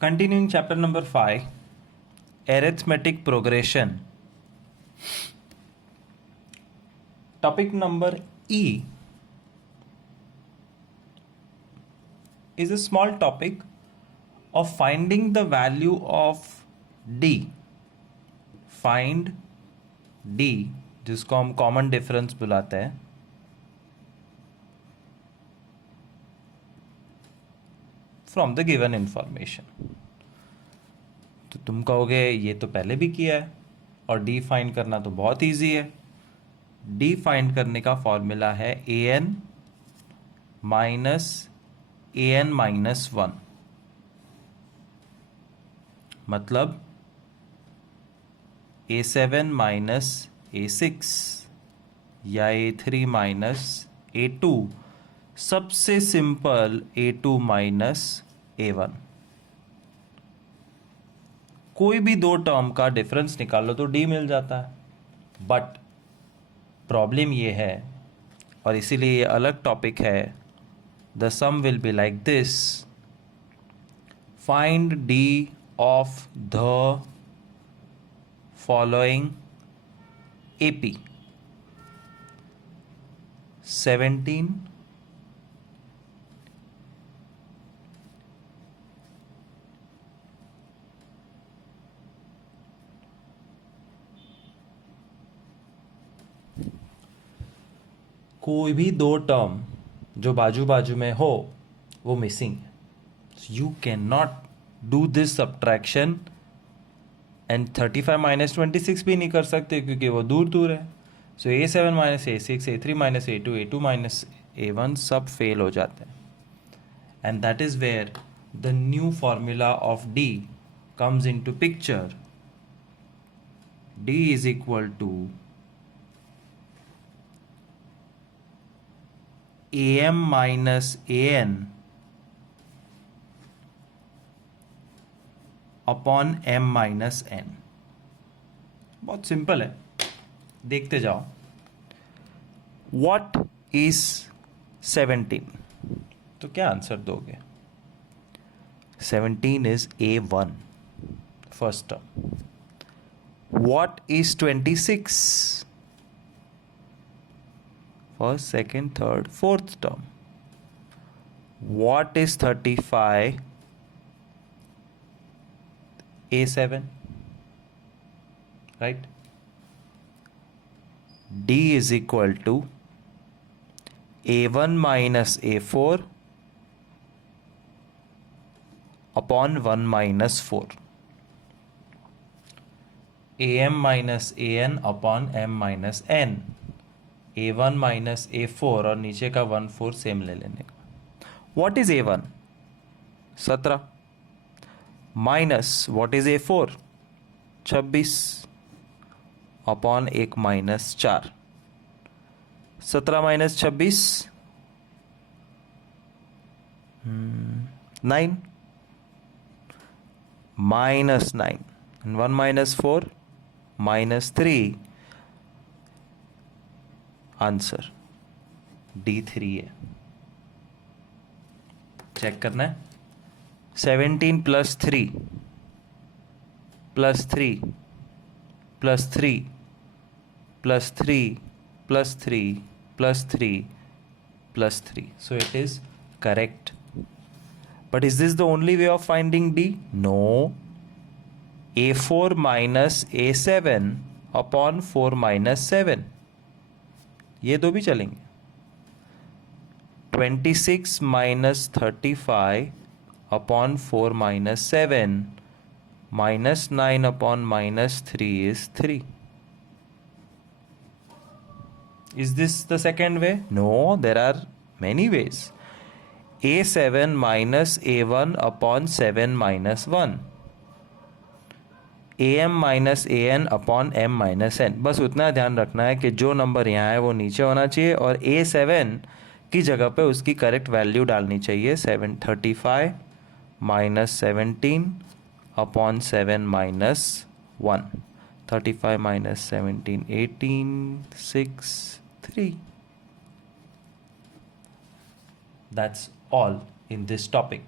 Continuing chapter number 5, arithmetic progression. Topic number E is a small topic of finding the value of D. Find D, जिसको हम common difference बुलाते हैं, from the given information. तो तुम कहोगे ये तो पहले भी किया है और डी फाइंड करना तो बहुत इजी है. डी फाइंड करने का फॉर्मूला है ए एन माइनस वन. मतलब A7 माइनस A6 या A3 माइनस A2, सबसे सिंपल A2 माइनस A1. कोई भी दो टर्म का डिफरेंस निकाल लो तो D मिल जाता है. बट प्रॉब्लम ये है, और इसीलिए ये अलग टॉपिक है, the sum will be like this. Find D of the following AP 17, कोई भी दो टर्म जो बाजू बाजू में हो वो मिसिंग है. You can not do this subtraction, and 35 minus 26 भी नहीं कर सकते क्योंकि वो दूर दूर है. सो A7 minus A6, A3 minus A2, A2 minus A1 सब फेल हो जाते हैं. And that is where the new formula of D comes into picture. D is equal to AM minus AN upon M minus N. बहुत simple है, देखते जाओ. What is 17? तो क्या आंसर दोगे? 17 is A1, first term. What is 26? First, second, third, fourth term. What is 35? A7, right? D is equal to A1 minus A4 upon 1 minus 4. AM minus AN upon M minus N. A1 minus A4 और नीचे का 1 4 same ले लेने का. What is A1? 17. Minus what is A4? 26 upon 1 minus 4. 17 minus 26 9 minus 9, and 1 minus 4 minus 3. Answer D3 है. Check करना है. 17 plus 3 plus 3 plus 3 plus 3 plus 3 plus 3 plus 3. So it is correct. But is this the only way of finding D? No. A4 minus A7 upon 4 minus 7. ये दो भी चलेंगे. 26 minus 35 upon 4 minus 7 minus 9 upon minus 3 is 3. Is this the second way? No, there are many ways. A7 minus A1 upon 7 minus 1. AM minus AN upon M minus N. बस उतना ध्यान रखना है कि जो नंबर यहाँ है वो नीचे होना चाहिए और A7 की जगह पे उसकी करेक्ट वैल्यू डालनी चाहिए. 735 minus 17 upon 7 minus 1. 35 minus 17, 18, 6, 3. That's all in this topic.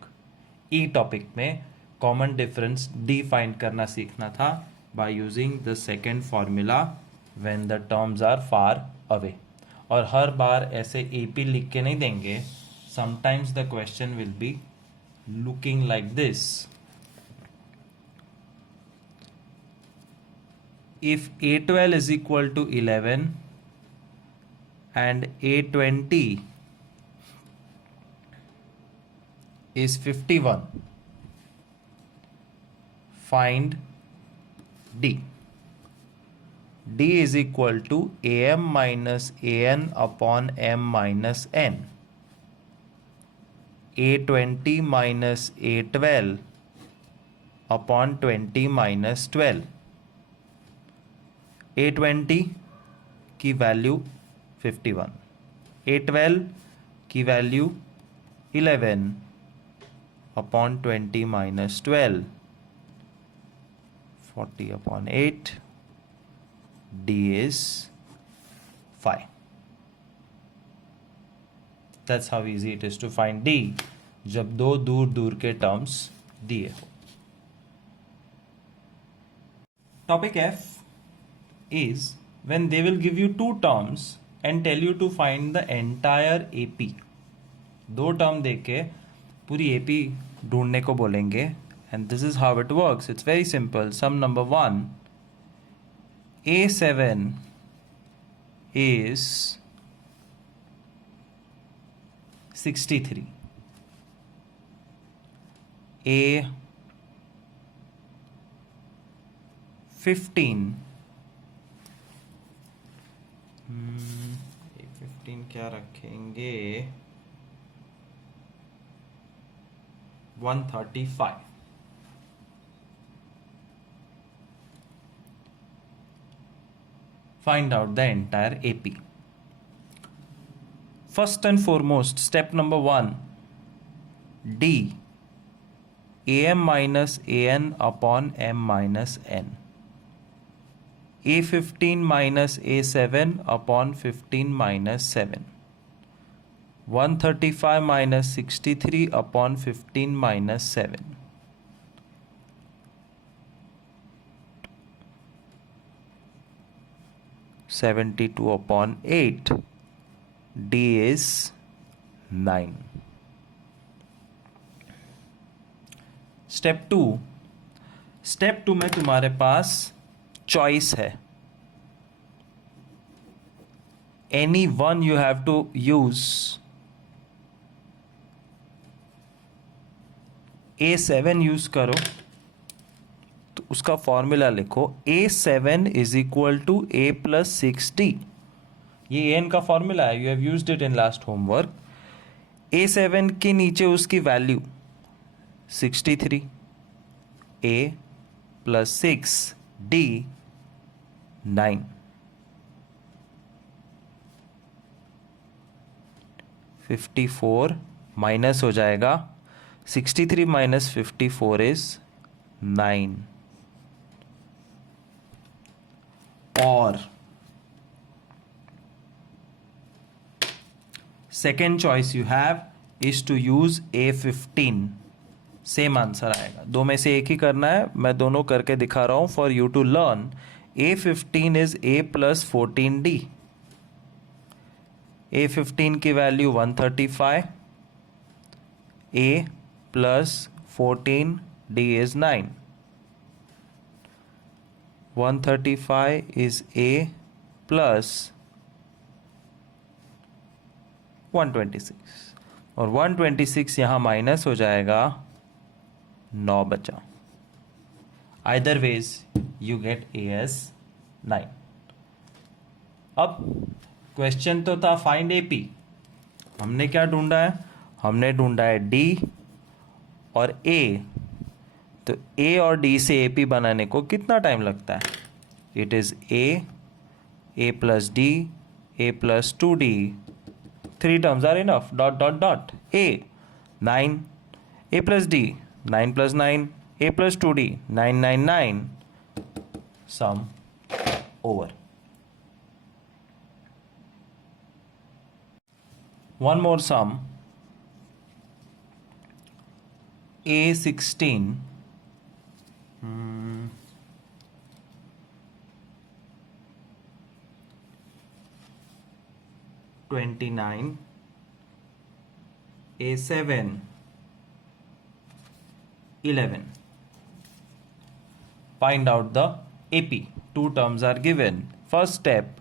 E topic में कॉमन डिफरेंस डी फाइंड करना सीखना था by using the second formula when the terms are far away. और हर बार ऐसे AP लिख के नहीं देंगे. Sometimes the question will be looking like this. If A12 is equal to 11 and A20 is 51, find D. D is equal to AM minus AN upon M minus N. A20 minus A12 upon 20 minus 12. A20 की value 51, A12 की value 11 upon 20 minus 12, 40 upon 8. D is 5. That's how easy it is to find D जब दो दूर दूर के terms दिए हो. Topic F is when they will give you two terms and tell you to find the entire AP. दो term देके पूरी AP ढूंढने को बोलेंगे. And this is how it works. It's very simple. Sum number 1, A7 is 63. A15 A15 क्या रखेंगे, 135. Find out the entire AP. First and foremost, step number 1, D, AM minus AN upon M minus N. A15 minus A7 upon 15 minus 7. 135 minus 63 upon 15 minus 7. $72 upon 8. D is 9. Step 2. Step 2 में तुम्हारे पास चॉइस है. Any one you have to use. A7 use करो तो उसका formula लिखो. A7 is equal to A plus 6D. ये एन का फॉर्मूला है. You have used it in last homework. A7 के नीचे उसकी value 63, A plus 6D 9. 54 minus हो जाएगा. 63 minus 54 is 9. और second choice you have is to use A15. Same answer आएगा. दो में से एक ही करना है. मैं दोनों करके दिखा रहा हूं for you to learn. A15 is A plus 14D. A15 की value 135. A plus 14, D is 9. 135 is A plus 126 और 126 यहाँ माइनस हो जाएगा. 9 बचा. Either ways you get A as 9. अब क्वेश्चन तो था फाइंड AP. हमने क्या ढूंढा है? हमने ढूंढा है D और A. तो A और D से AP बनाने को कितना टाइम लगता है? It is A plus D, A plus 2D. 3 terms are enough. Dot dot dot. A 9, A plus D 9 plus 9, A plus 2D 9 9 9. Sum over. One more sum. A16 29, A7 11. Find out the AP. Two terms are given. First step,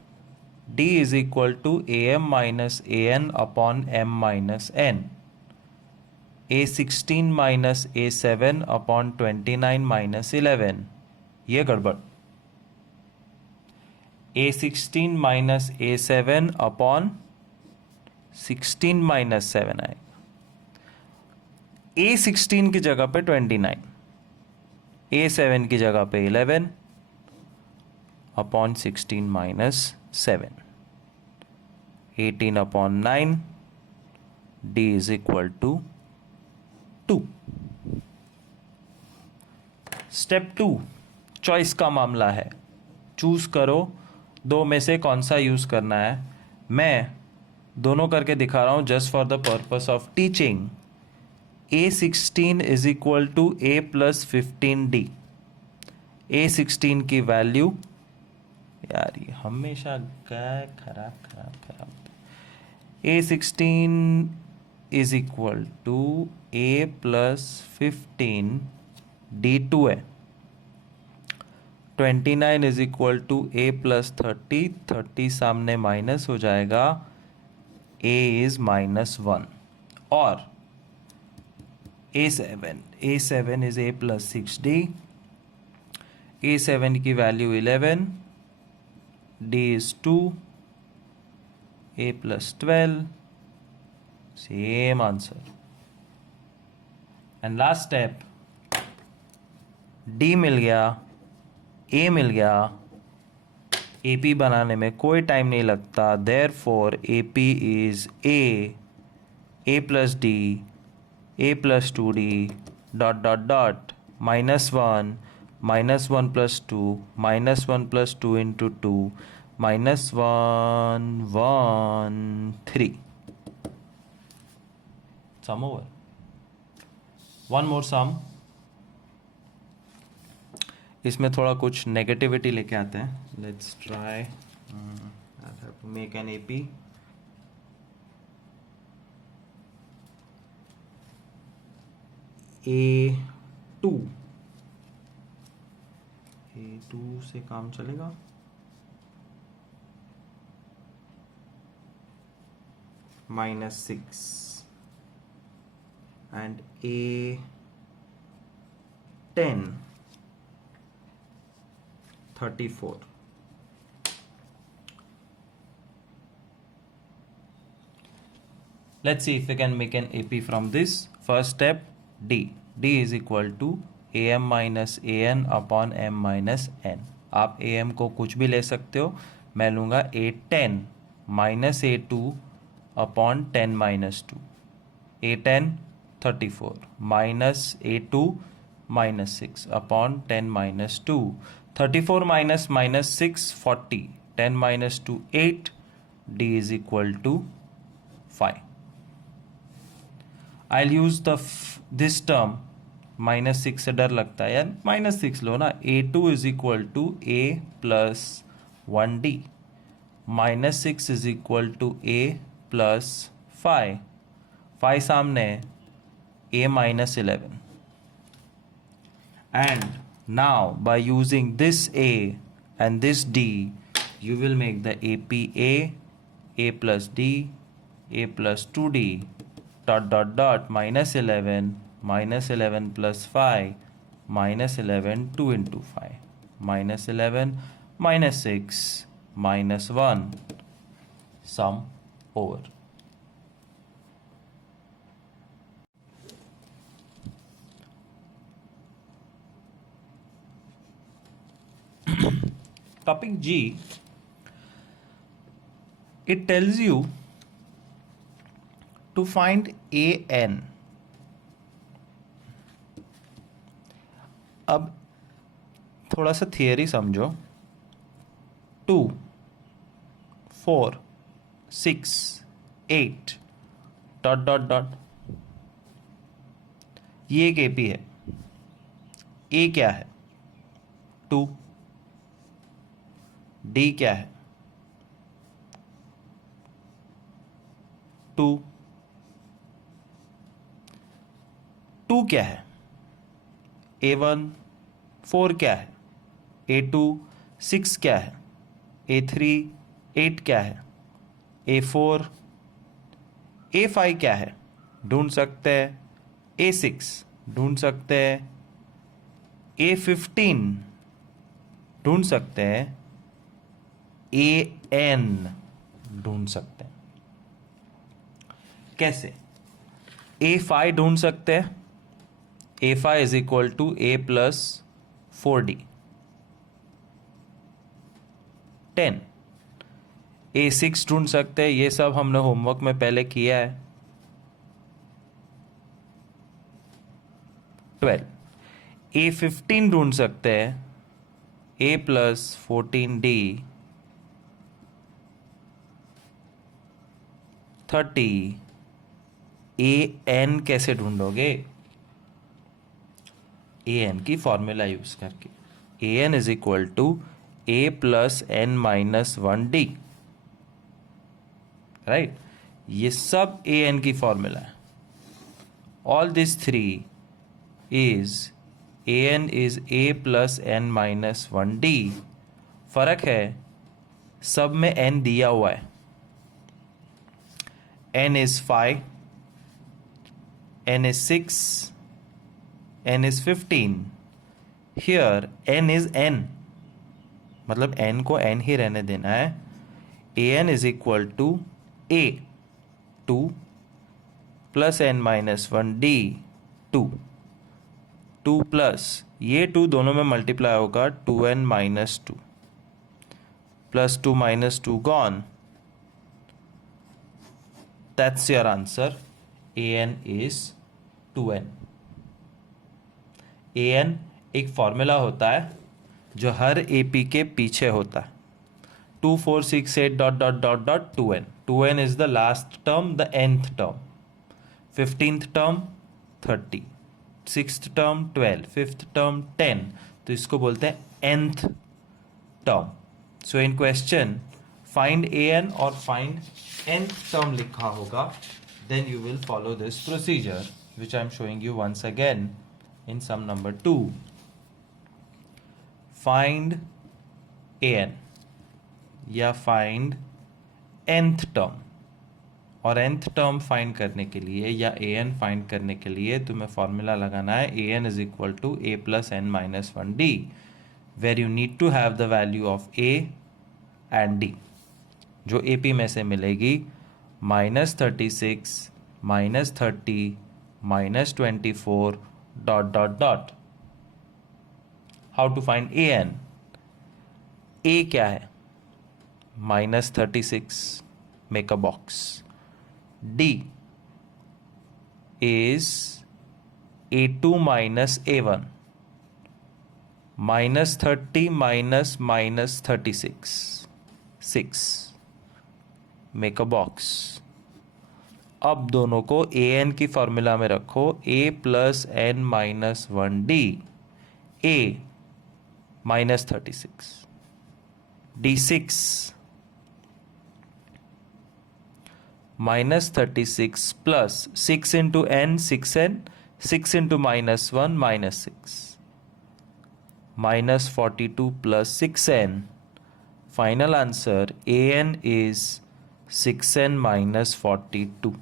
D is equal to AM minus AN upon M minus N. A16 minus A7 upon 29 minus 11. ये गड़बड़. A16 minus A7 upon 16 minus 7 आएगा. A16 की जगह पे 29, A7 की जगह पे 11 upon 16 minus 7, 18 upon 9. D is equal to 2. Step 2 choice का मामला है. चूज करो दो में से कौन सा यूज करना है. मैं दोनों करके दिखा रहा हूं just for the purpose of teaching. A16 is equal to A plus 15D. A16 की वैल्यू, यार ये हमेशा खराब. A16 is equal to A plus 15D2 है. 29 is equal to A plus 30 सामने माइनस हो जाएगा. A इज -1 और A7 is A plus 6D. A7 की value 11, D is 2, A plus 12, same answer. And last step, D मिल गया, A मिल गया. AP बनाने में कोई टाइम नहीं लगता. Therefore AP is A plus D, A plus 2D dot -1 plus 2 -1 plus 2 into 2 -1 1 3. Sum over. One more sum. इसमें थोड़ा कुछ नेगेटिविटी लेके आते हैं. Let's try. I have to make an AP. A2 से काम चलेगा. -6 and A10 34. Let's see if we can make an AP from this. First step, D is equal to AM minus AN upon M minus N. आप AM को कुछ भी ले सकते हो. मैं लूँगा A10 minus A2 upon 10 minus 2. A10 34 minus A2 minus 6 upon 10 minus 2. 34 minus 6 40. 10 minus 2 8. D is equal to 5. I'll use this term. -6 से डर लगता है यार. -6 लो ना. A2 is equal to A plus 1D. -6 is equal to A plus 5. 5 सामने है. A minus 11. And now by using this A and this D, you will make the AP A plus D, A plus 2D dot -11 plus 5 -11 2 into 5 -11 -6 -1. Sum over. Topic G, it tells you to find AN. अब थोड़ा सा theory समझो. 2 4 6 8 dot. ये एक AP है. A क्या है? 2. D क्या है? 2, 2 क्या है? A1 4 क्या है? A2 6 क्या है? A3 8 क्या है? A4 A5 क्या है? ढूंढ सकते हैं। A6 ढूंढ सकते हैं। A15 ढूंढ सकते हैं। AN ढूंढ सकते हैं। कैसे? A5 ढूंढ सकते हैं। A5 is equal to A plus 4D 10। A6 ढूंढ सकते हैं। ये सब हमने होमवर्क में पहले किया है। 12। A15 ढूंढ सकते हैं। A plus 14D 30। AN कैसे ढूंढोगे? AN की फॉर्मूला यूज करके। AN is equal to A plus N minus 1D, right? ये सब AN की फॉर्मूला है। All this three is AN is A plus N minus 1D। फर्क है सब में N दिया हुआ है। N is 5, N is 6, N is 15. Here N is N, मतलब N को N ही रहने देना है। AN is equal to A 2 plus N minus 1D 2, 2 plus ये 2 दोनों में मल्टीप्लाई होगा 2N minus 2 plus 2 minus 2 gone. That's your answer. AN is 2N. AN एक फॉर्मूला होता है जो हर AP के पीछे होता है। 2 4 6 8 dot dot dot dot 2N। 2N is the last term, the nth term. 15th term 30, 6th term 12, 5th term 10। तो इसको बोलते हैं nth term. So in question find AN और find nth term लिखा होगा, then you will follow this procedure which I am showing you once again in sum number 2. Find AN या find nth term, और nth term find करने के लिए या AN find करने के लिए तुम्हें फॉर्मूला लगाना है AN is equal to A plus N minus 1D, where you need to have the value of A and D, जो AP में से मिलेगी -36 -30 -24 dot dot dot. How to find AN? A क्या है? -36, make a box. D is A2 minus A1, -30 minus -36 6, make a box. अब दोनों को AN की फॉर्मूला में रखो। A plus N minus 1D, A -36, D6 -36 plus 6 into N 6N, 6 into -1 -6, -42 plus 6N। Final answer AN is 6N minus 42.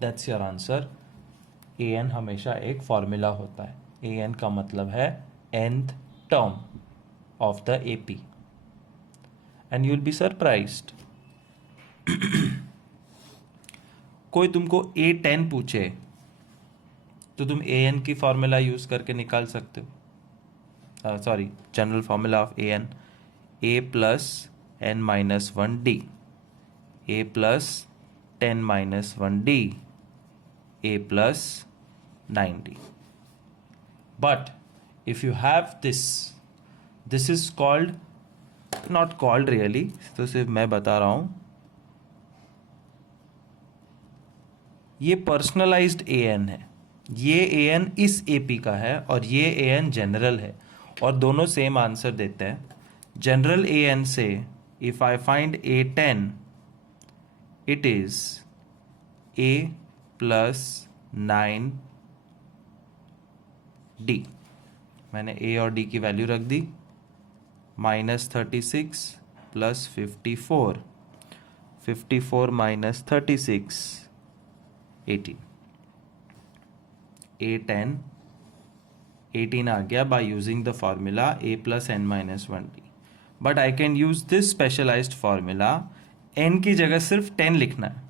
That's your answer. AN हमेशा एक formula होता है। AN का मतलब है nth term of the AP. And you'll be surprised. कोई तुमको A10 पूछे तो तुम AN की फॉर्मूला यूज करके निकाल सकते हो। Sorry, general formula of AN, A plus N minus 1D, A plus 10 minus 1D, A plus 9D. But if you have this is called, not called really, तो सिर्फ मैं बता रहा हूँ, ये पर्सनलाइज्ड AN है। ये AN इस AP का है और ये AN जनरल है, और दोनों सेम आंसर देते हैं। जनरल AN से if I find A10, it is a plus 9d। मैंने a और d की वैल्यू रख दी। -36 प्लस 54, 54 माइनस 36, 18, a10, 18 आ गया by using the formula a plus n minus 1d। But I can use this specialized formula, n की जगह सिर्फ 10 लिखना है।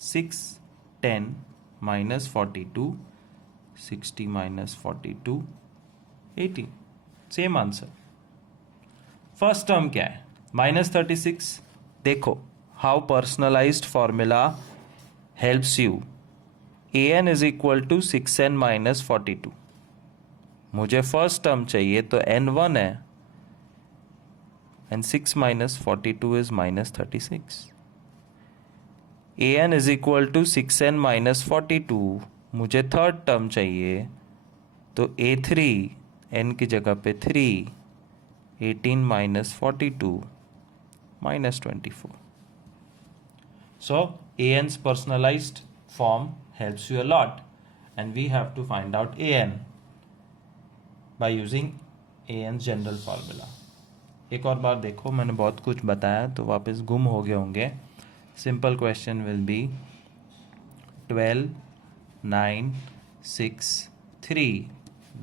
6, 10 minus 42, 60 minus 42, 18, same answer. First term क्या है? -36। देखो how personalized formula helps you. an is equal to 6n minus 42। मुझे first term चाहिए तो n1 है, and 6 minus 42 is -36। an is equal to 6n minus 42, मुझे थर्ड टर्म चाहिए तो a3, n की जगह पे 3, 18 minus 42 minus 24. So an's personalized form helps you a lot, and we have to find out an by using an's general formula. एक और बार देखो, मैंने बहुत कुछ बताया तो वापस गुम हो गए होंगे। Simple question will B 12, 9, 6, 3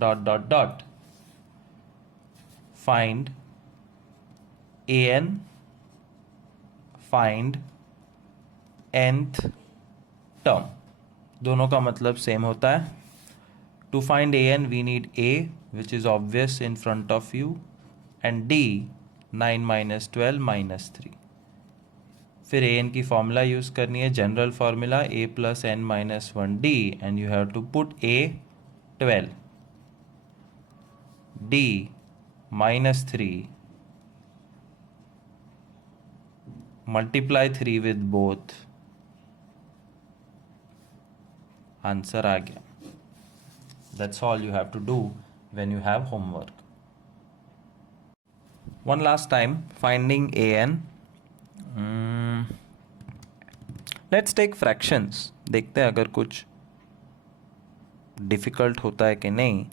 dot dot dot. Find an, find nth term। दोनों का मतलब सेम होता है। To find an we need a which is obvious in front of you, and d 9 minus 12 minus 3। फिर an की formula use करनी है, general formula a plus n minus 1d, and you have to put a 12, d -3, multiply 3 with both, answer आ गया। That's all you have to do when you have homework. One last time, finding an. Let's take fractions। देखते हैं अगर कुछ difficult होता है कि नहीं।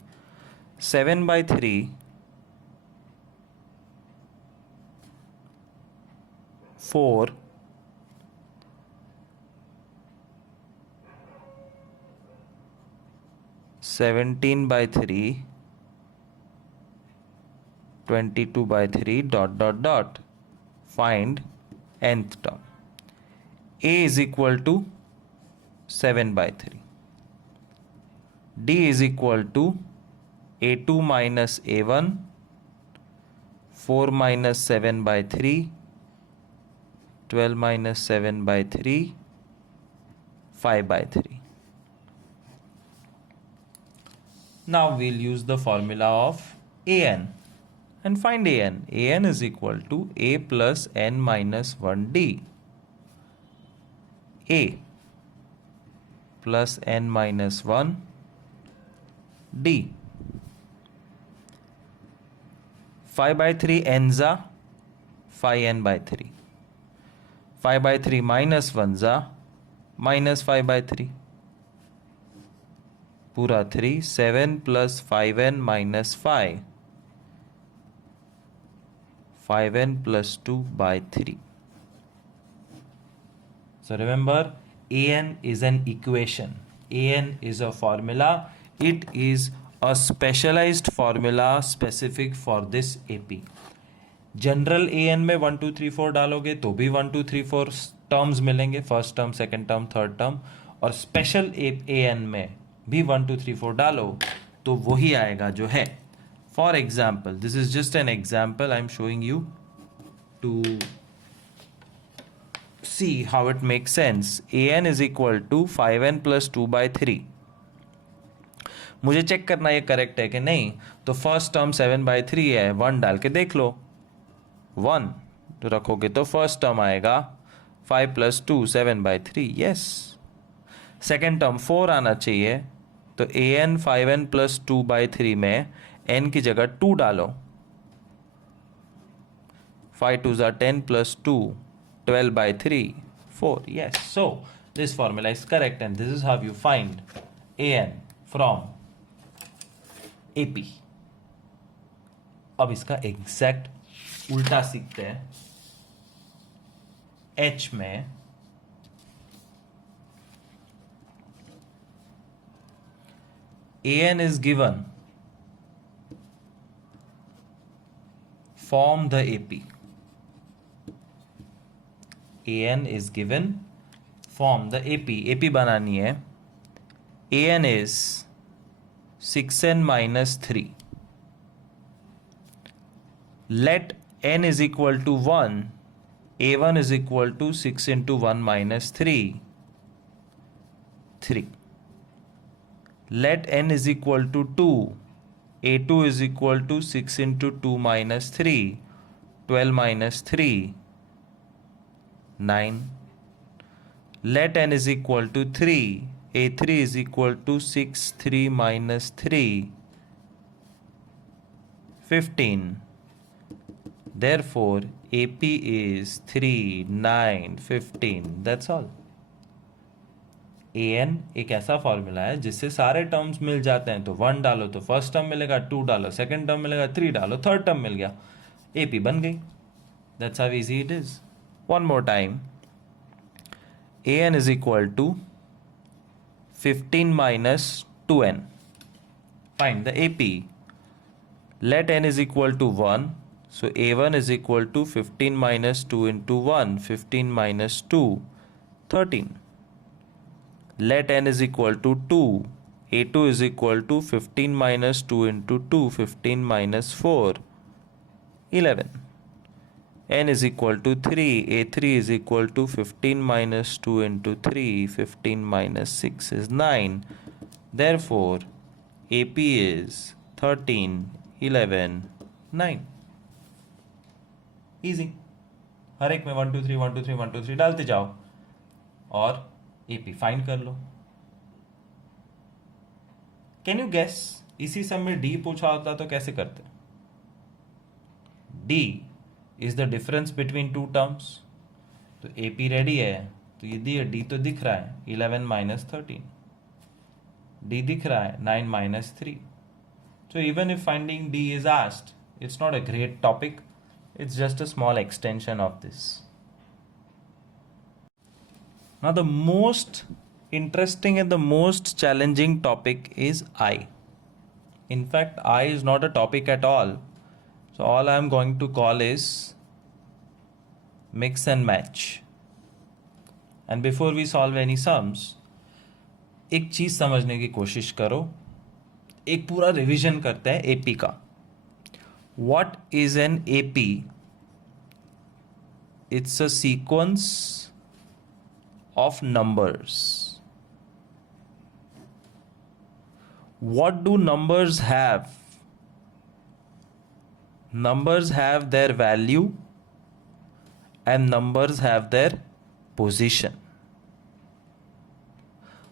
7/3 4 17/3 22/3 dot dot dot. Find nth term. A is equal to 7/3. D is equal to A2 minus A1, 4 minus 7/3, 12 minus 7/3, 5/3. Now we'll use the formula of an and find an. An is equal to a plus n minus 1d. A plus n minus 1 d. 5/3 nza 5n/3. 5/3 minus 1za minus 5/3. पूरा 3, 7 plus 5n minus 5, 5n plus 2/3. So remember, an is an equation. An is a formula. It is a specialized formula specific for this AP. General an में 1 2 3 4 डालोगे तो भी 1 2 3 4 terms मिलेंगे, first term, second term, third term. और special an में भी 1 2 3 4 डालो तो वही आएगा जो है। For example, this is just an example I am showing you to see how it make sense. an is equal to 5n plus 2/3। मुझे चेक करना ये करेक्ट है कि नहीं, तो फर्स्ट टर्म 7/3 है, 1 डाल के देख लो। 1 तो रखोगे तो फर्स्ट टर्म आएगा 5 plus 2 7/3। यस। सेकेंड टर्म 4 आना चाहिए, तो an 5n plus 2/3 में n की जगह 2 डालो। 5 2 10 plus 2 12/3, 4. Yes, so this formula is correct and this is how you find an from AP. अब इसका एग्जैक्ट उल्टा सीखते हैं. H में an is given form the AP. an is given form the AP. AP बनानी है. an is 6n minus 3. Let n is equal to 1. a1 is equal to 6 into 1 minus 3. 3. Let n is equal to 2. a2 is equal to 6 into 2 minus 3. 12 minus 3. 9. Let n is equal to 3. a3 is equal to 6 3 minus 3. 15. Therefore, AP is 3, 9, 15. That's all. an एक ऐसा formula है जिससे सारे terms मिल जाते हैं. तो 1 डालो तो फर्स्ट टर्म मिलेगा, 2 डालो सेकंड टर्म मिलेगा, 3 डालो थर्ड टर्म मिल गया. AP बन गई. That's how easy it is. One more time. an is equal to 15 minus 2n. Find the AP. Let n is equal to 1. So a1 is equal to 15 minus 2 into 1. 15 minus 2. 13. Let n is equal to 2. a2 is equal to 15 minus 2 into 2. 15 minus 4. 11. n is equal to 3. a3 is equal to 15 minus 2 into 3. 15 minus 6 is 9. Therefore, AP is 13, 11, 9. Easy. हर एक में 1 2 3 1 2 3 1 2 3 डालते जाओ और AP find कर लो. Can you guess इसी सब में D पूछा होता तो कैसे करते? D is the difference between two terms. तो AP रेडी है तो ये दिया D तो दिख रहा है 11 minus 13. D दिख रहा है 9 minus 3. So even if finding D is asked, it's not a great topic. It's just a small extension of this. Now the most interesting and the most challenging topic is I. In fact, I is not a topic at all. So all I am going to call is mix and match. And before we solve any sums, एक चीज समझने की कोशिश करो. एक पूरा revision करते हैं AP का. What is an AP? It's a sequence of numbers. What do numbers have? Numbers have their value and numbers have their position.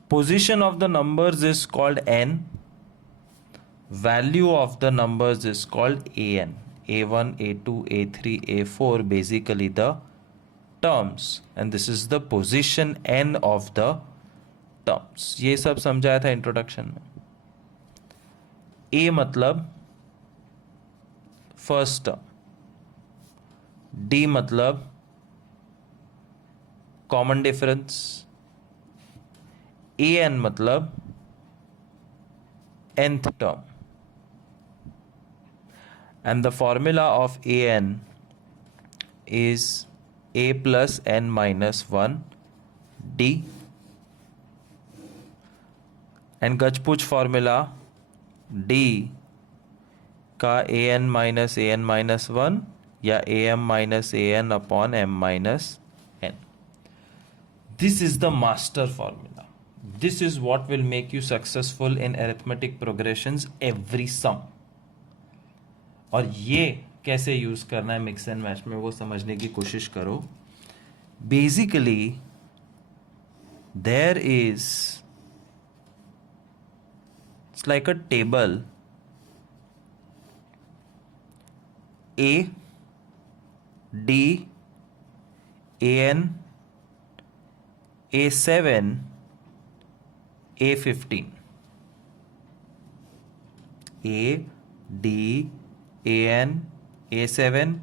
Position of the numbers is called n. Value of the numbers is called an. a1, a2, a3, a4 basically the terms and this is the position n of the terms. ये सब समझाया था introduction में. A मतलब first term, D मतलब common difference, an मतलब nth term. And the formula of an is a plus n minus 1 D. And Gachpuch formula D का an minus 1 या am minus an upon m minus n. This is the master formula. This is what will make you successful in arithmetic progressions every sum. और ये कैसे use करना है mix and match में वो समझने की कोशिश करो. Basically there is it's like a table. A, D, an, A7 A15, A D AN A7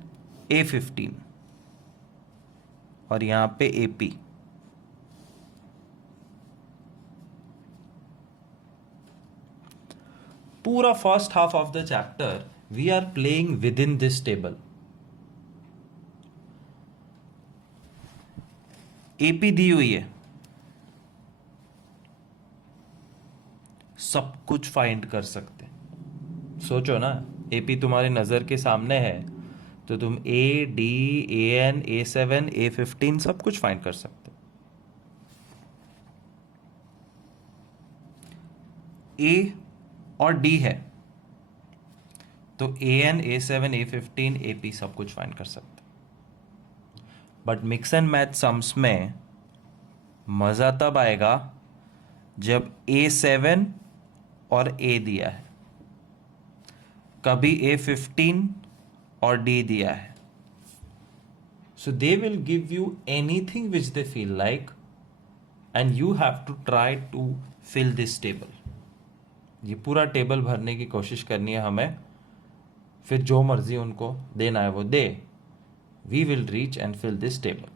A15 और यहां पे AP। पूरा first half of the chapter we are playing with in this table. AP दी हुई है, सब कुछ find कर सकते हैं। सोचो ना, AP तुम्हारी नजर के सामने है तो तुम A D AN A7 A15 सब कुछ फाइंड कर सकते हो। A और D है तो AN A7 A15 AP सब कुछ फाइंड कर सकते हैं। But mix and match sums में मजा तब आएगा जब A7 और A दिया है, कभी A15 और D दिया है। So they will give you anything which they feel like and you have to try to fill this table. ये पूरा टेबल भरने की कोशिश करनी है हमें, फिर जो मर्जी उनको देना है वो दे। We will reach and fill this table.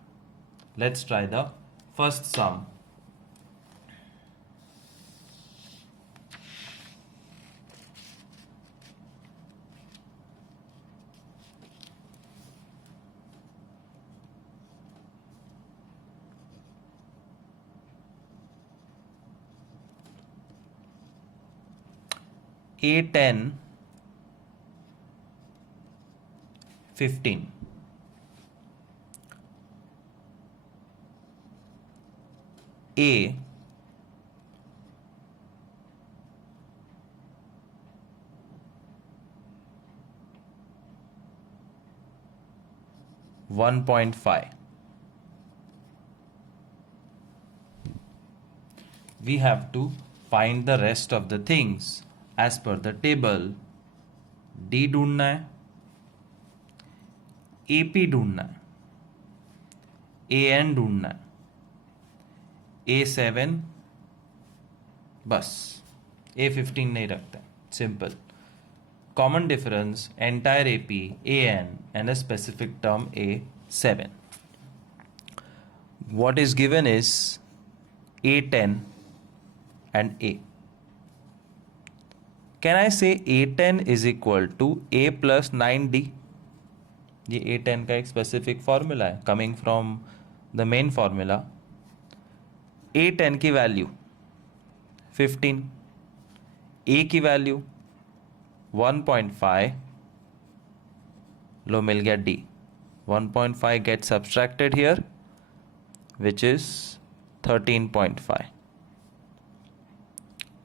Let's try the first sum. A10 15 A 1.5. We have to find the rest of the things as per the table. D ढूंढना है, AP ढूंढना है, AN ढूंढना है, A7 बस, A15 नहीं रखते। Simple. Common difference entire AP, AN and a specific term A7. What is given is A10 and A. Can I say A10 is equal to A plus 9D? ये A10 का एक specific formula है coming from the main formula. A10 की value 15, A की value 1.5, लो मिल गया D। 1.5 gets subtracted here which is 13.5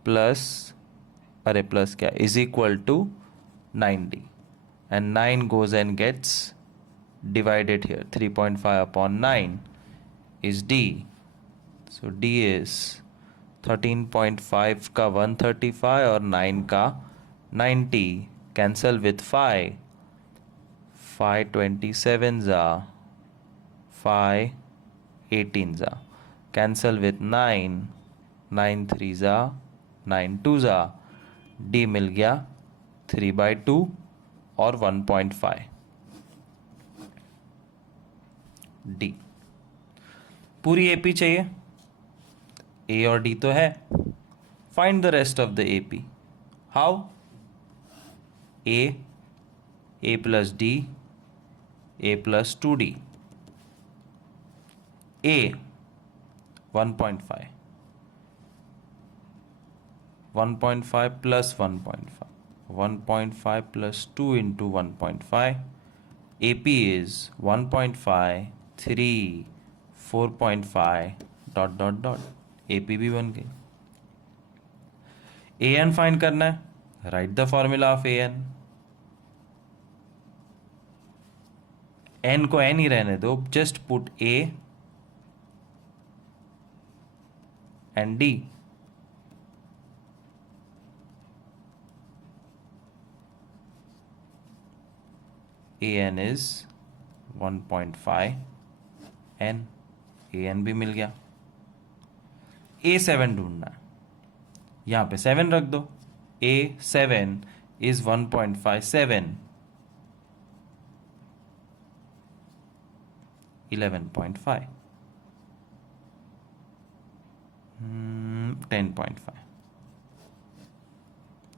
plus, अरे प्लस क्या, is equal to 9D and 9 goes and gets divided here. 3.5 upon 9 is D. So D is 13.5 का 135 और 9 का 90, cancel with 5, 527 जा, 518 जा, cancel with 9, 9 3 जा, 9 2 जा, D मिल गया 3/2 और 1.5 D। पूरी AP चाहिए, A और D तो है। Find the rest of the AP। How? A plus D, A plus 2D, A 1.5, 1.5 plus 1.5, 1.5 plus 2 into 1.5, AP is 1.5, 3, 4.5 dot dot dot, AP भी बन गई। AN फाइंड करना है, right the formula of AN। N को N ही रहने दो, just put A and D। AN is 1.5 N, AN भी मिल गया। A7 ढूंढना है, यहाँ पे 7 रख दो, A7 is 1.57, 11.5, 10.5.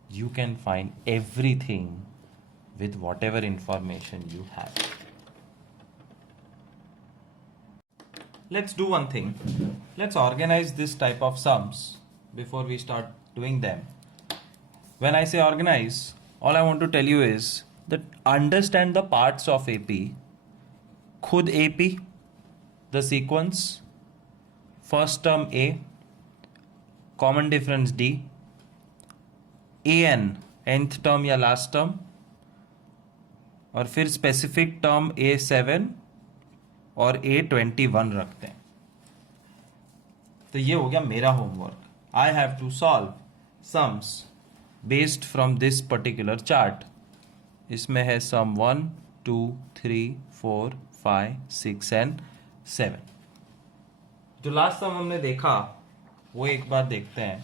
You can find everything with whatever information you have. Let's do one thing. Let's organize this type of sums before we start doing them. When I say organize, all I want to tell you is that understand the parts of AP. खुद AP, the sequence, first term A, common difference D, AN nth term या last term, और फिर specific term A7 और A21 रखते हैं. तो ये हो गया मेरा homework. I have to solve sums based from this particular chart. इसमें है sum 1, 2, 3, 4, 5, 6 and 7. जो लास्ट सम हमने देखा वो एक बार देखते हैं.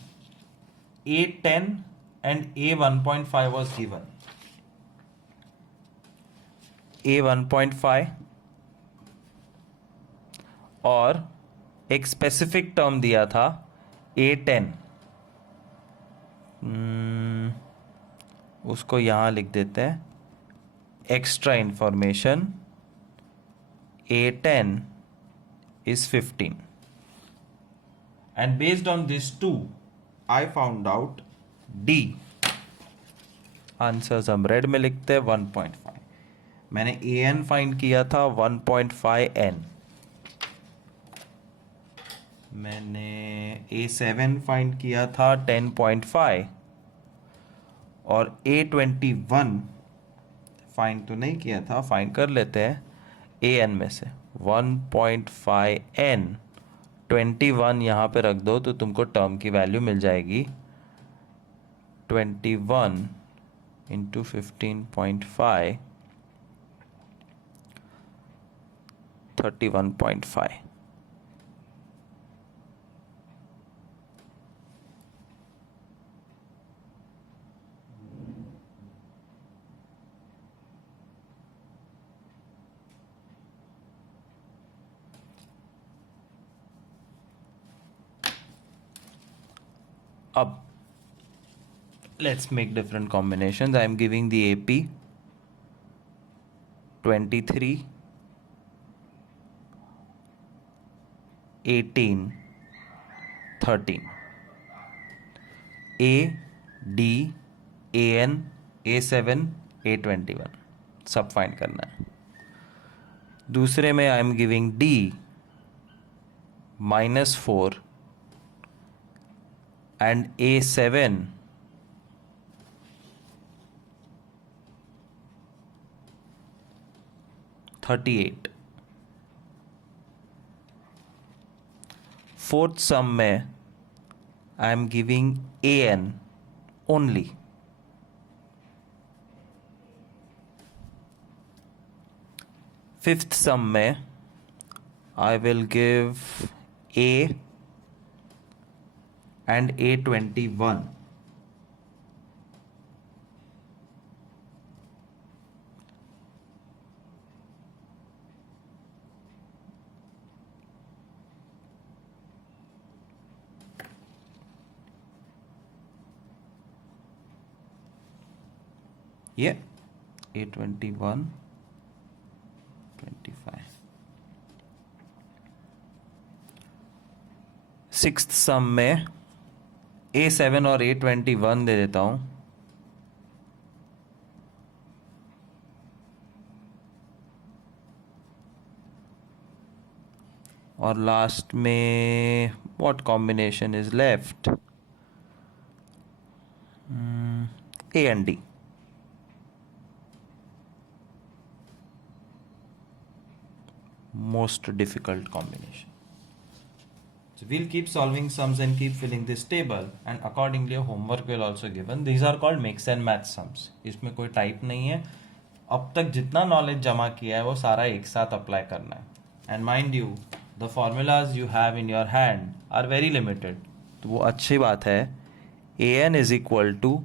A10 and A1.5 was given. A1.5 और एक स्पेसिफिक टर्म दिया था A10. उसको यहाँ लिख देते हैं. Extra information, A10 is 15. And based on these two, I found out D. Answers हम रेड में लिखते हैं 1.5. मैंने AN फाइंड किया था 1.5N. मैंने A7 फाइंड किया था 10.5 और A21 फाइंड तो नहीं किया था, फाइंड कर लेते हैं AN में से 1.5N. 21 यहाँ पे रख दो तो तुमको टर्म की वैल्यू मिल जाएगी. 21 इंटू 15.5, 31.5. अब let's make different combinations. I am giving the AP 23, 18, 13. A, D, AN, A7, A21 सब फाइंड करना है. दूसरे में I am giving D -4 and A7 38. Fourth sum में I am giving AN only. Fifth sum में I will give A and A21. Yeah, A21, 25. Sixth sum में A7 और A21 दे देता हूं. और लास्ट में what combination is left? A and D. Most difficult combination. So we'll keep solving sums and keep filling this table, and accordingly a homework will also given. These are called mix and match sums. इसमें कोई type नहीं है. अब तक जितना knowledge जमा किया है वो सारा एक साथ अप्लाई करना है. And mind you, the formulas you have in your hand are very limited. तो वो अच्छी बात है। A N is equal to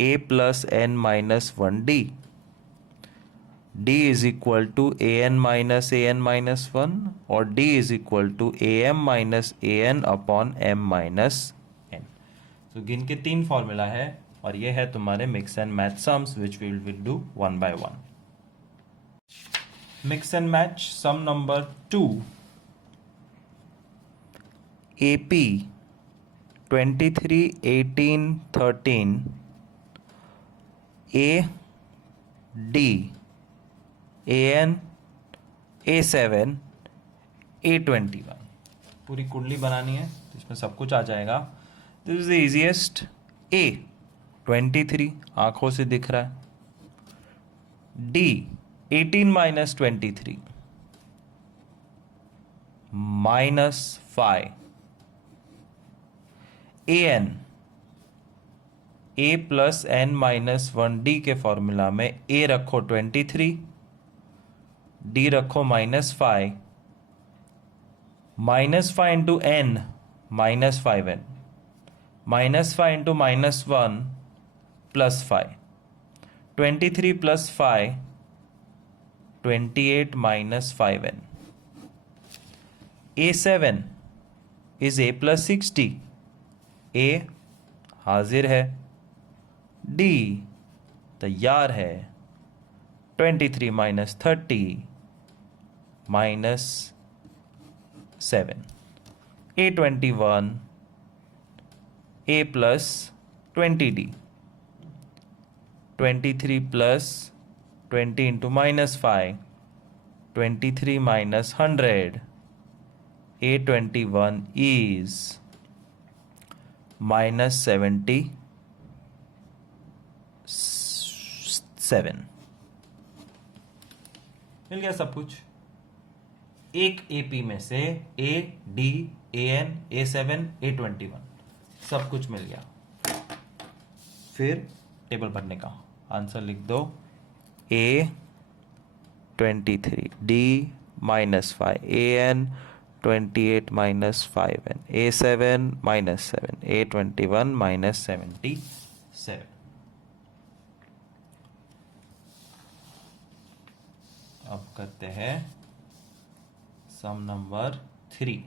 A plus N minus one D, D is equal to A N minus one, और D is equal to A M minus A N upon M minus N. तो गिन के 3 formula है, और ये है तुम्हारे mix and match sums which we will do one by one. Mix and match sum number 2, AP 23, 18, 13, A D AN A7 A21। पूरी कुंडली बनानी है तो इसमें सब कुछ आ जाएगा। This is the easiest. A 23 आंखों से दिख रहा है, D 18 माइनस 23 माइनस 5, AN A plus N minus one D के फॉर्मूला में A रखो 23, D रखो -5, -5 into N -5n, -5 into -1 +5, 23 + 5 28 -5n। A7 is A + 60, A हाजिर है, D तैयार है, 23 - 30 -7, A21 A + 20D, 23 + 20 into -5 23 - 100, A21 is -77। मिल गया सब कुछ। एक AP में से A D AN A7 A21 सब कुछ मिल गया। फिर टेबल भरने का आंसर लिख दो। A23 D -5 AN 28 -5n A7 -7 A21 -77। अब करते हैं सम नंबर 3।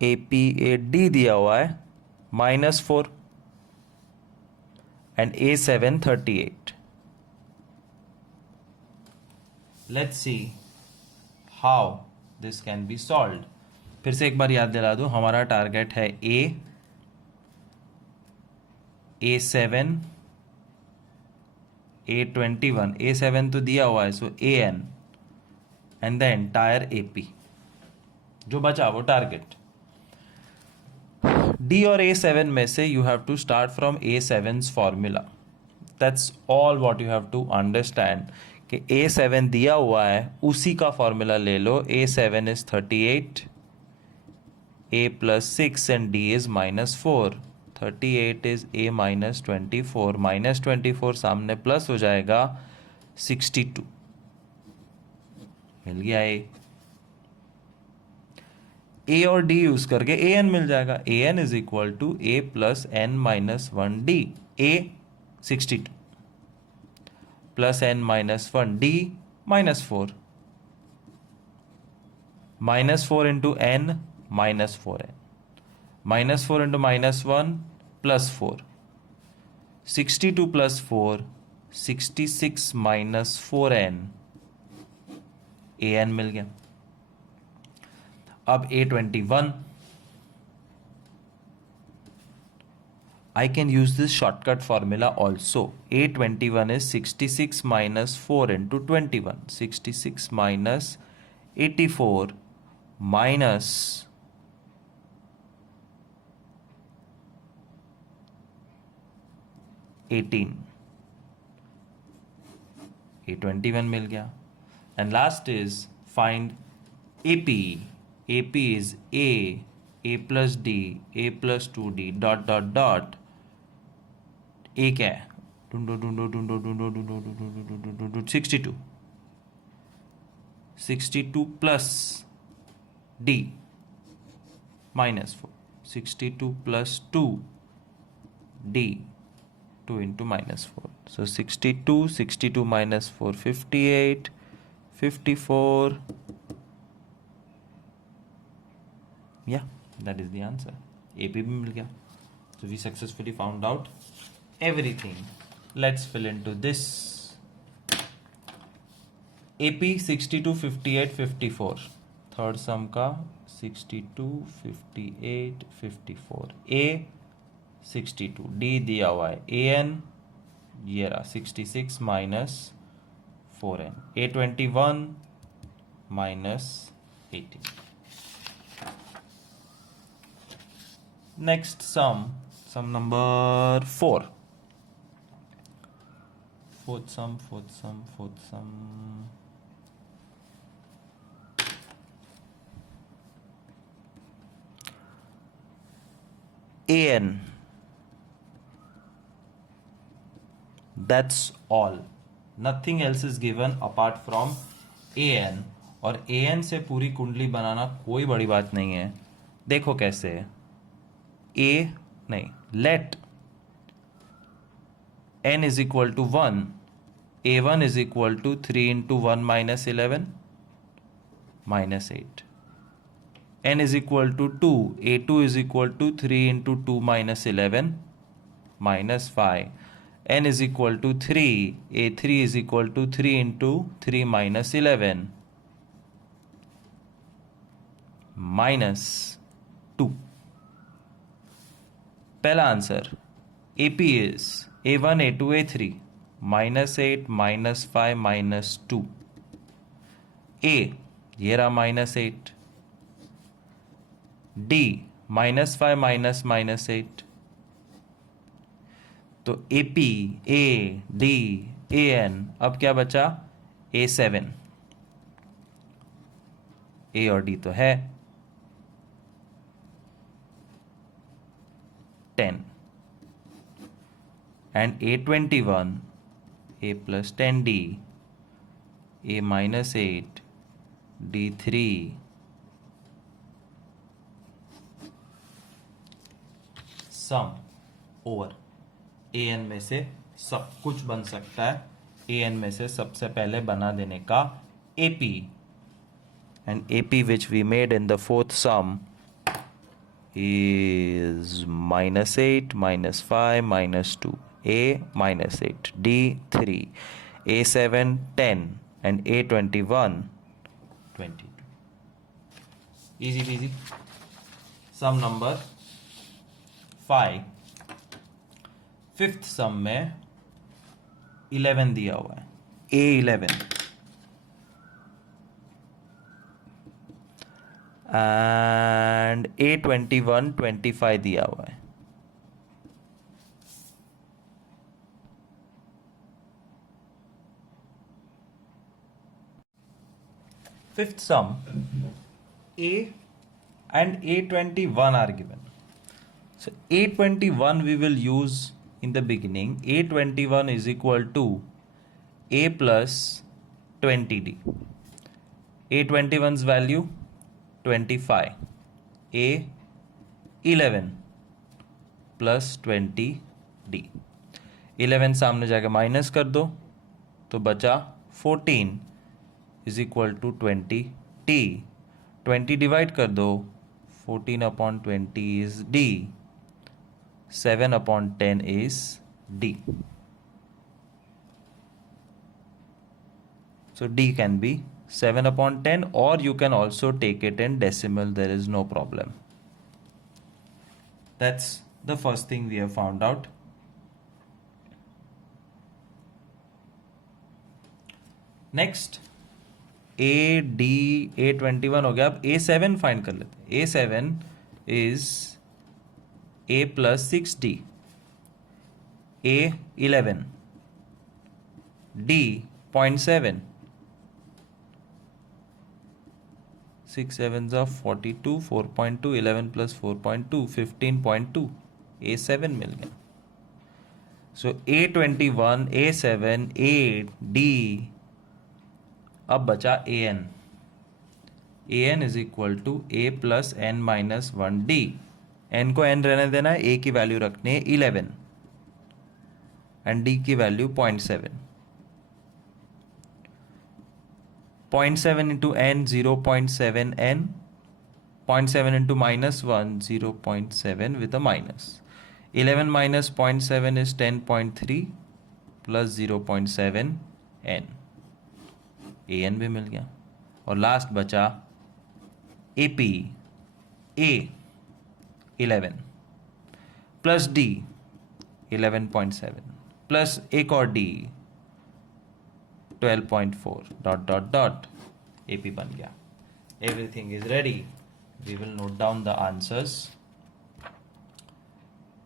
APAD दिया हुआ है -4 and A7 38। Let's see how this can be solved। फिर से एक बार याद दिला दूं, हमारा टारगेट है A7 A21, A7 तो दिया हुआ है, सो AN and the entire AP, जो बचा वो टारगेट। D और A7 में से you have to start from A7's formula. That's all what you have to understand कि A7 दिया हुआ है, उसी का फॉर्मूला ले लो। A7 is 38, A + 6 and D is -4। 38 is A -24, -24 सामने प्लस हो जाएगा 62, मिल गया A और D यूज करके AN मिल जाएगा। AN is equal to A + n - 1D, A 62 + n - 1 D -4, -4 into n -4n, -4 into -1 +4, 62 + 4 66 -4n, AN मिल गया। अब A21, I can use this shortcut formula also। A21 is 66 - 4 into 21, 66 - 84 minus 18, A21 मिल गया। And last is find AP। AP is A + D A + 2D ... A क्या है? ढूंढो 62 62 plus D minus 4. 62 plus 2 D 2 into minus 4. So 62 minus 4 58 54. Yeah, that is the answer. AP भी मिल गया. So we successfully found out everything. Let's fill into this. AP 62 58 54. Third सम का 62 58 54. A 62. D दिया हुआ है. AN ये रहा 66 minus 4N. A21 minus 18. Next sum number 4. Fourth sum. AN. That's all. Nothing else is given apart from AN. और AN से पूरी कुंडली बनाना कोई बड़ी बात नहीं है. देखो कैसे है. Let n is equal to 1. A1 is equal to 3 into 1 minus 11 minus 8. N is equal to 2. A2 is equal to 3 into 2 minus 11 minus 5. N is equal to 3. A3 is equal to 3 into 3 minus 11 minus 2. पहला answer AP is A1 A2 A3 minus 8 minus 5 minus 2. A ये रहा minus 8. D minus 5 minus minus 8. तो AP A D AN. अब क्या बचा? A7. A और D तो है 10. And A21 A plus 10D A minus 8 D3 sum over. AN में से सब कुछ बन सकता है. AN में से सबसे पहले बना देने का AP. And AP which we made in the fourth sum is minus 8 minus 5 minus 2. A minus 8 D 3 A7 10 and A21 22. Easy peasy. Sum number 5. Fifth sum में 11 दिया हुआ है. A11 and A21 25 दिया हुआ है. Fifth sum A and A21 are given. So A21 we will use in the beginning. A21 is equal to A plus 20D. A21's value 25. A11 plus 20D. 11 सामने जाके minus कर दो तो बचा 14 is equal to 20T. 20 divide कर दो 14 upon 20 is D. 7 upon 10 is D. So D can be 7 upon 10 or you can also take it in decimal. There is no problem. That's the first thing we have found out. Next A21 हो गया. अब A7 find कर लेते हैं. A7 is A plus 6D. A11 D 0.7. 6 sevens are 42. 4.2 11 plus 4.2 15.2. A7 मिल गया. So A21 A7 A D. अब बचा AN. A N is equal to A plus N minus one D. N को N रहने देना है, ए की value रखनी है 11 एंड डी की वैल्यू 0.7। 0.7 इंटू एन 0.7 एन, 0.7 into minus one 0.7 with a minus. 11 minus 0.7 is 10.3 plus 0.7 एन, ए एन भी मिल गया। और लास्ट बचा A P, A 11 plus D 11.7 plus एक और D 12.4 dot dot dot, A P बन गया। Everything is ready. We will note down the answers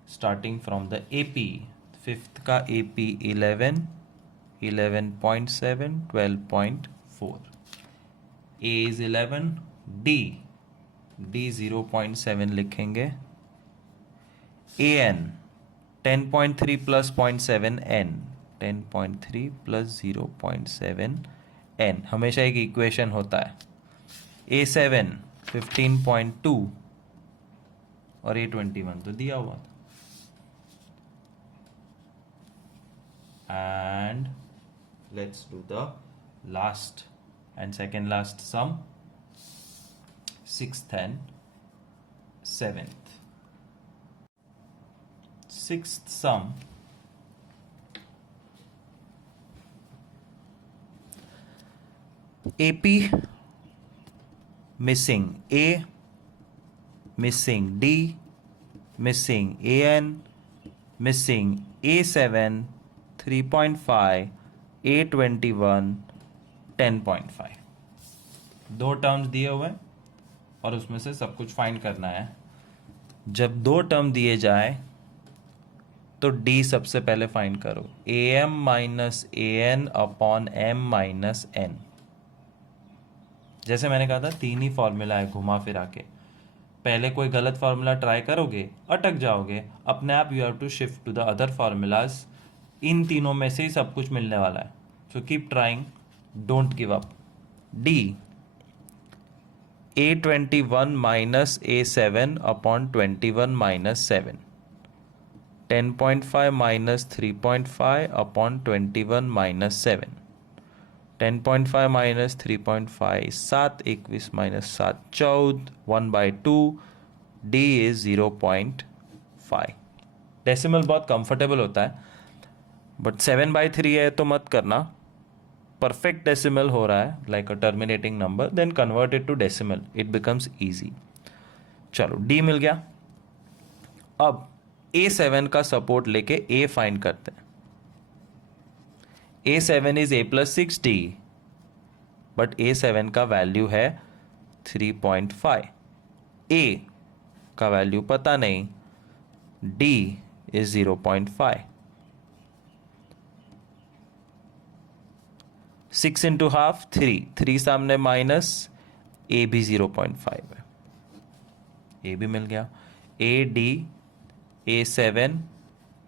starting from the A P. Fifth का A P 11, 11.7, 12.4, A is 11, D 0.7 लिखेंगे, A N 10.3 plus 0.7 N, 10.3 plus 0.7 N, हमेशा एक equation होता है। ए 7 15.2 और ए 21 तो दिया हुआ था। And let's do the last and second last sum, 6th and 7th. 6th sum, AP missing A, missing D, missing AN, missing A7, 3.5, A21, 10.5। दो टर्म्स दिए हुए हैं और उसमें से सब कुछ फाइंड करना है। जब दो टर्म दिए जाए तो डी सबसे पहले फाइंड करो, A M minus A N upon M minus N. जैसे मैंने कहा था तीन ही फॉर्मूला है घुमा फिरा के। पहले कोई गलत फार्मूला ट्राई करोगे, अटक जाओगे, अपने आप you have to shift to the other formulas. इन तीनों में से ही सब कुछ मिलने वाला है। So keep trying, don't give up. D A21 minus A7 upon 21 minus 7, 10.5 minus 3.5 upon 21 minus 7, 10.5 minus 3.5 7, 21 minus 7 14, 1 by 2, D is 0.5। Decimal बहुत कंफर्टेबल होता है, बट 7/3 है तो मत करना। परफेक्ट डेसिमल हो रहा है like a terminating number, then convert it to decimal, it becomes easy. चलो डी मिल गया। अब A7 का सपोर्ट लेके A फाइंड करते हैं। A7 is A plus 6D, but A7 का वैल्यू है 3.5। A का वैल्यू पता नहीं, D इज 0.5। 6 इंटू हाफ 3, 3 सामने माइनस, ए भी 0.5 है, ए भी मिल गया। A D A7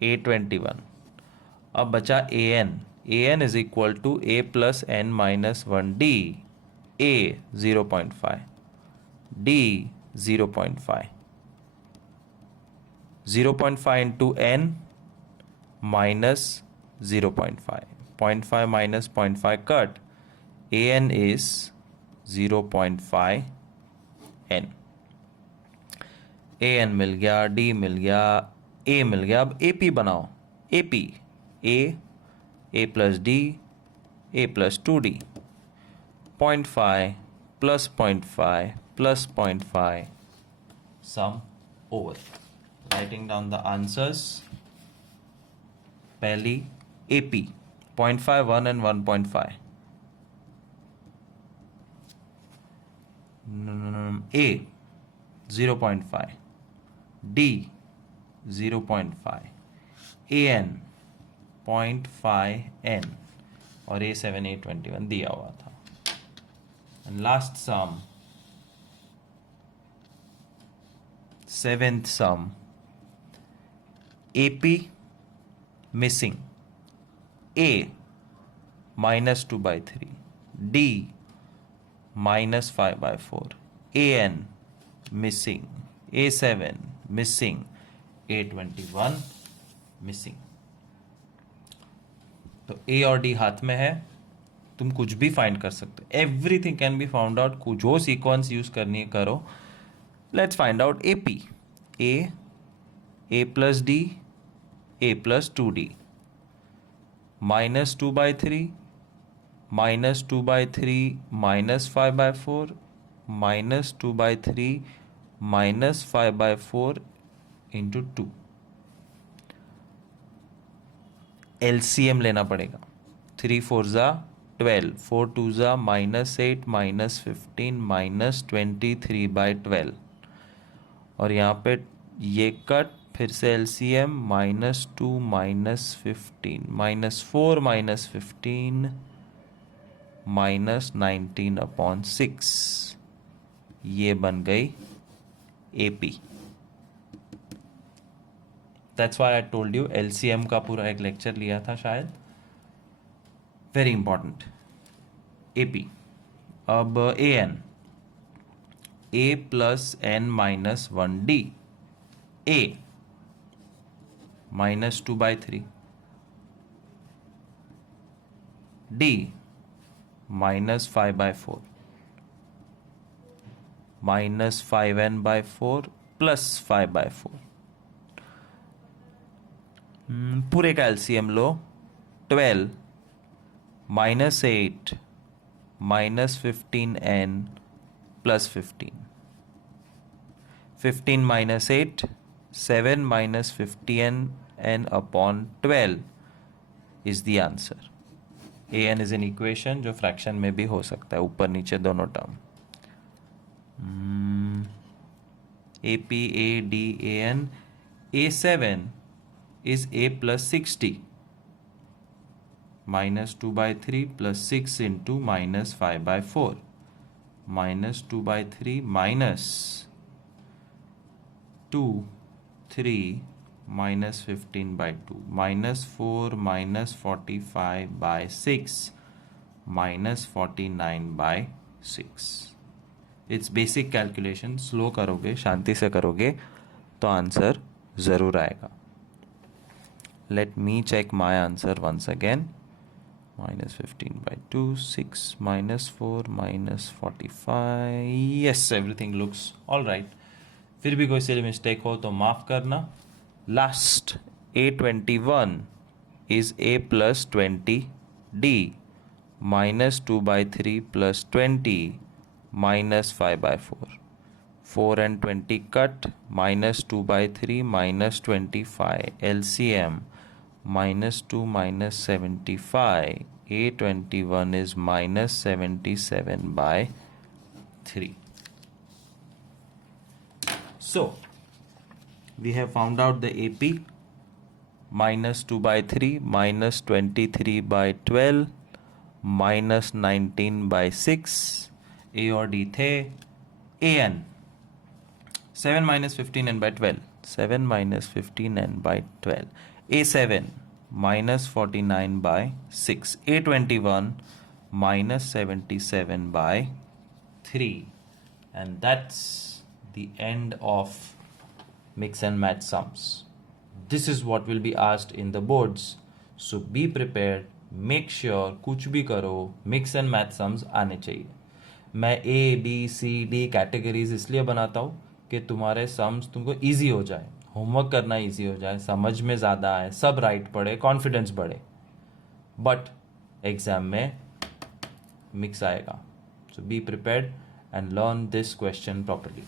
A21। अब बचा A N is equal to A plus N minus 1 D, A 0.5, D 0.5, 0.5 into N minus 0.5, 0.5 minus 0.5 cut, an is 0.5 n। an मिल गया, d मिल गया, a मिल गया। अब ap बनाओ, ap a plus d, a plus 2d, 0.5 plus 0.5 plus 0.5, sum over। Writing down the answers, पहली ap 0.5, 1 and 1.5, A 0.5, D 0.5, AN 0.5 N और A7 A21 दिया हुआ था। And last sum, seventh sum, AP missing A minus 2/3, D -5/4, AN missing, A7 missing, A21 missing. तो ए और D हाथ में है, तुम कुछ भी फाइंड कर सकते हो, everything can be found out. जो सीक्वेंस यूज करनी है करो। Let's find out AP. A plus D, A plus 2d, -2/3, -2/3, -5/4, -2/3, -5/4 into 2। LCM लेना पड़ेगा। 3 4 ज़ा 12, 4 2 ज़ा -8, -15, -23/12। और यहाँ पे ये कट, फिर से एलसीएम, -2 -15, -4 -15, -19/6। ये बन गई AP. That's why I told you, LCM का पूरा एक लेक्चर लिया था शायद, वेरी इंपॉर्टेंट। एपी। अब A N, A plus N -1d, A -2/3, d -5/4, -5n/4 plus 5/4। पूरे का LCM low, 12 -8 -15n plus 15, 15 -8, 7 -15n upon 12 is the answer. an is an equation जो फ्रैक्शन में भी हो सकता है, ऊपर नीचे दोनों term. AP, AD, AN, A7 is A plus 60, -2/3 plus 6 into -5/4, -2/3 minus 2, 3 -15/2, -4 -45/6, -49/6। It's basic calculation, slow करोगे, शांति से करोगे तो आंसर ज़रूर आएगा। Let me check my answer once again. -15/2, 6 -4 -45, yes, everything looks all right. फिर भी कोई सी मिस्टेक हो तो माफ़ करना। Last, A21 is A plus 20d, -2/3 plus 20 minus 5/4, 4 and 20 cut, -2/3 -25, LCM -2 -75, A21 is -77/3. So we have found out the AP, -2/3, -23/12, -19/6। A और D थे। AN 7 -15n/12, 7 -15n/12, A7 -49/6, A21 -77/3, and that's the end of mix and match sums. This is what will be asked in the boards, so be prepared, make sure कुछ भी करो mix and match sums आने चाहिए। मैं A, B, C, D categories इसलिए बनाता हूँ कि तुम्हारे सम्स तुमको ईजी हो जाए, होमवर्क करना ईजी हो जाए, समझ में ज़्यादा आए, सब राइट पढ़े, कॉन्फिडेंस बढ़े, बट एग्जाम में मिक्स आएगा। So be prepared and learn this question properly.